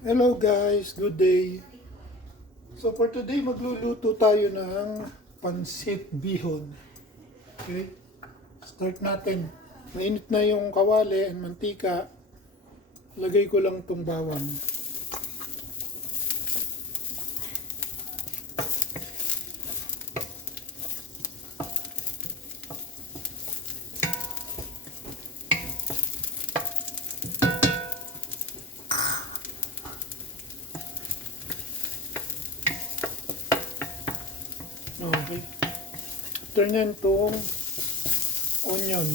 Hello guys, good day. So for today magluluto tayo ng pansit bihon. Okay? Start natin. Mainit na yung kawali and mantika. Lagay ko lang tong bawang. Okay. After nyan tong onion.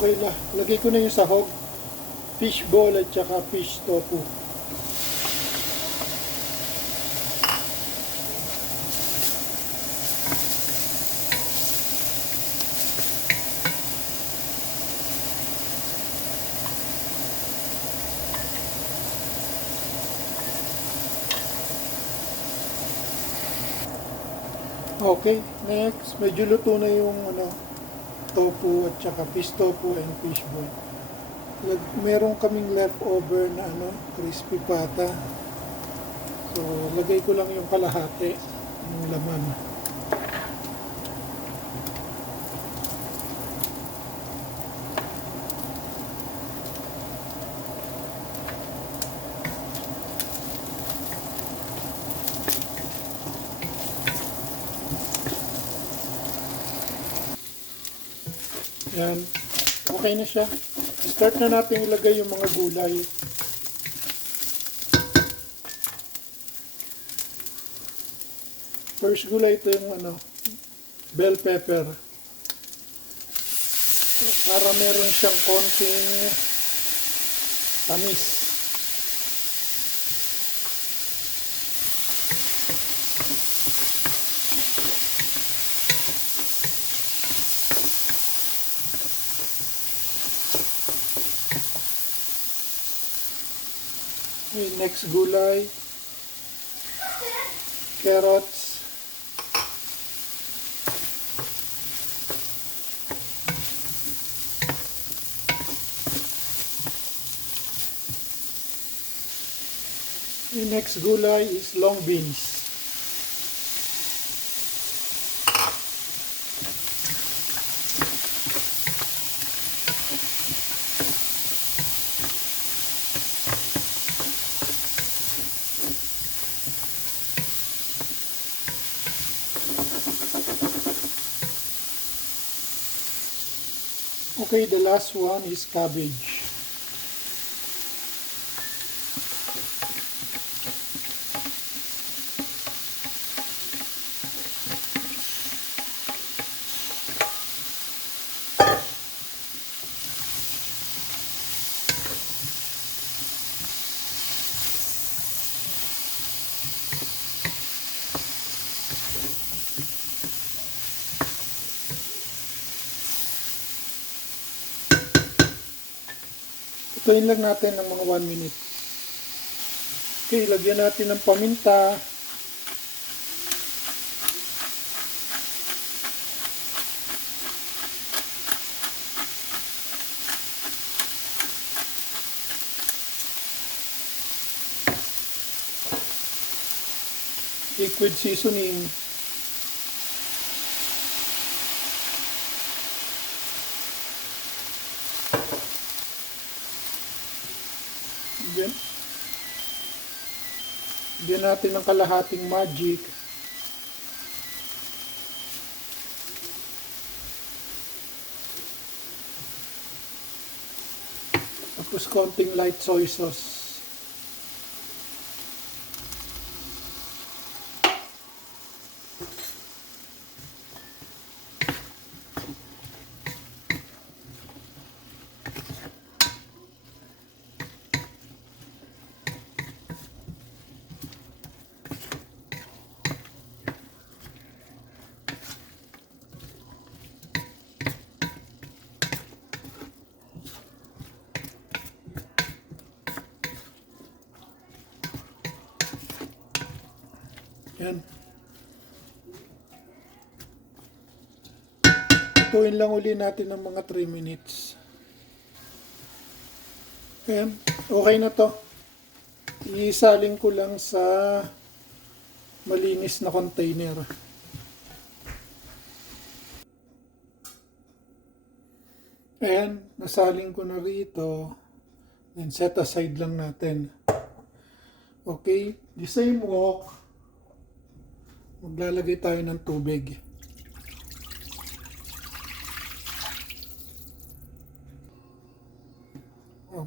Okay la. Lagay ko na yung sahog, fish ball at saka fish tofu. Okay, next, medyo luto na yung tofu at saka fish tofu and fish ball. Meron kaming leftover na crispy pata. So, lagay ko lang yung kalahati ng laman. Yan. Okay na siya. Start na natin ilagay yung mga gulay. First gulay ito yung bell pepper. Para meron siyang konting tamis. Okay, next gulay, carrots. The next gulay is long beans. Okay, the last one is cabbage. Ituin lang natin ng mga 1 minute. Okay, lagyan natin ng paminta. Liquid seasoning. Diyan natin ng kalahating magic. Tapos konting light soy sauce. Yan. Lutuin lang uli natin ng mga 3 minutes. Ayan, okay na to. Isalin ko lang sa malinis na container. Ayan, nasalin ko na rito. Then set aside lang natin. Okay, the same wok. Maglalagay tayo ng tubig.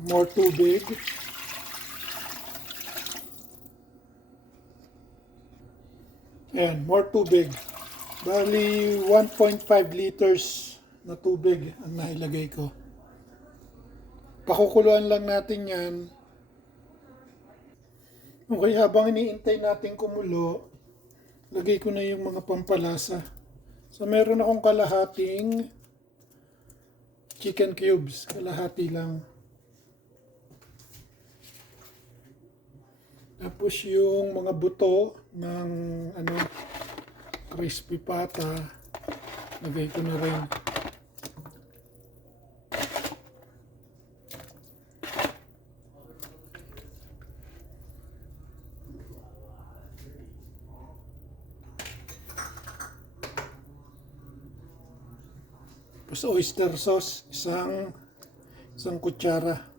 More tubig. Ayan, more tubig. Bali 1.5 liters na tubig ang nailagay ko. Pakukuluan lang natin yan. Okay, habang iniintay natin kumulo, lagay ko na yung mga pampalasa. So meron akong kalahating chicken cubes. Kalahati lang. Tapos yung mga buto ng crispy pata, lagay ko na rin. Tapos oyster sauce, isang kutsara.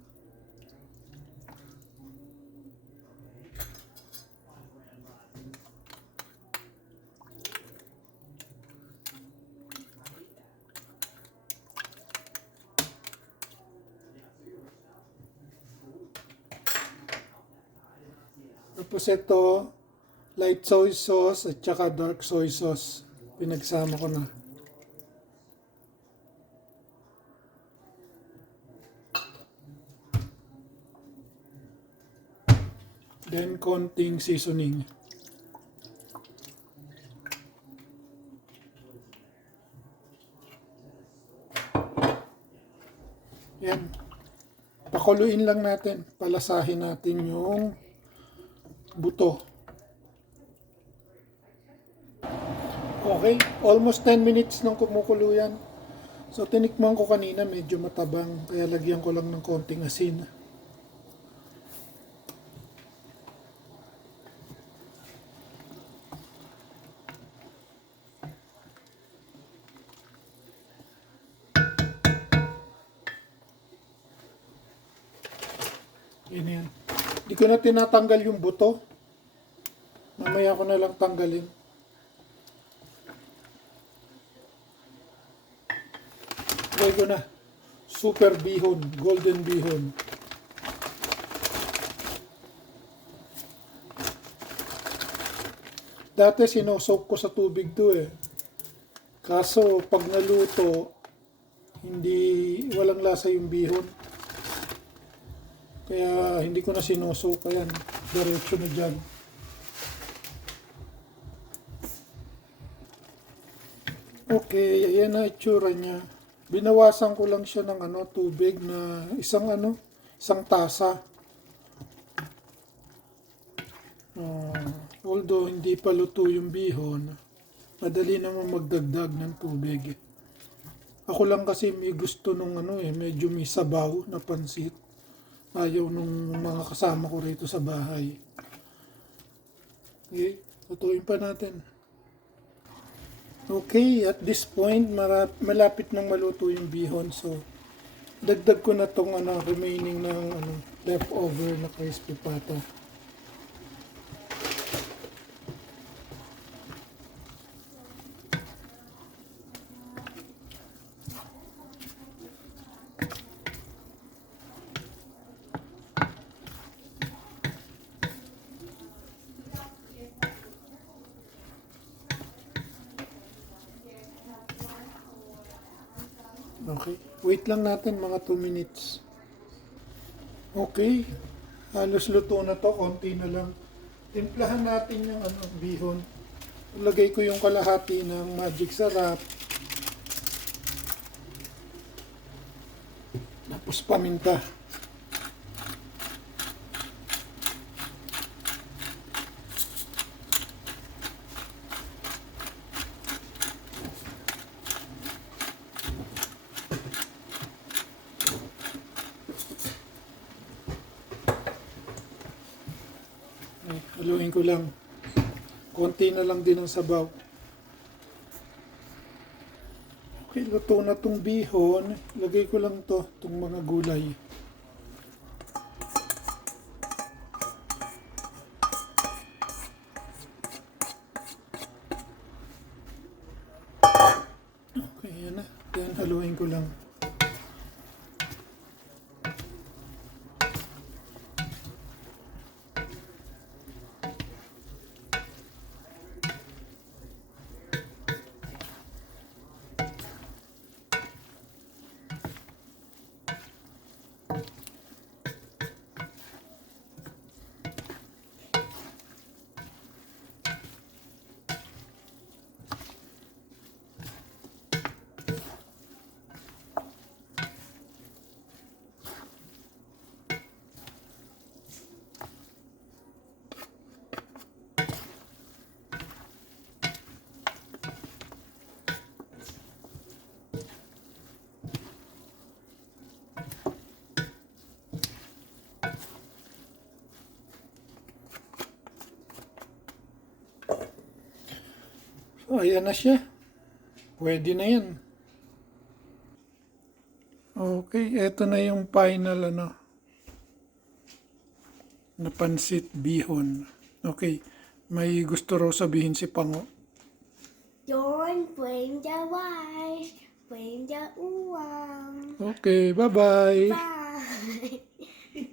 Tapos ito, light soy sauce at saka dark soy sauce. Pinagsama ko na. Then konting seasoning. Yan. Pakuluin lang natin. Palasahin natin yung buto. Okay, almost 10 minutes nang kumukulo yan. So tinikman ko kanina, medyo matabang, kaya lagyan ko lang ng konting asin. Yan. Hindi ko na tinatanggal yung buto. Mamaya ko na lang tanggalin. Try ko na. Super bihon. Golden bihon. Dati sinosok ko sa tubig to eh. Kaso pag naluto, walang lasa yung bihon. Kaya hindi ko na sinusuka yan. Diretso na dyan. Okay, ayan na itsura niya. Binawasan ko lang siya ng tubig na isang tasa. Although hindi pa luto yung bihon, madali naman magdagdag ng tubig. Ako lang kasi may gusto nung medyo may sabaw na pansit. Ayaw nung mga kasama ko rito sa bahay. Okay, tutuin pa natin. Okay, at this point, malapit nang maluto yung bihon. So, dagdag ko na tong remaining ng leftover na crispy pata. Okay, wait lang natin mga 2 minutes. Okay, halos luto na to, konti na lang. Timplahan natin yung bihon. Lagay ko yung kalahati ng magic sarap. Tapos paminta. Haluin ko lang. Konti na lang din ang sabaw. Okay, luto na tong bihon. Lagay ko lang to, tong mga gulay. Okay, yan na. Yan, haluin ko lang. So, ayan na siya. Pwede na yan. Okay, eto na yung final na pansit bihon. Okay, may gusto raw sabihin si Pango. Don't blame the wise, blame the uwang. Okay, bye-bye. Bye.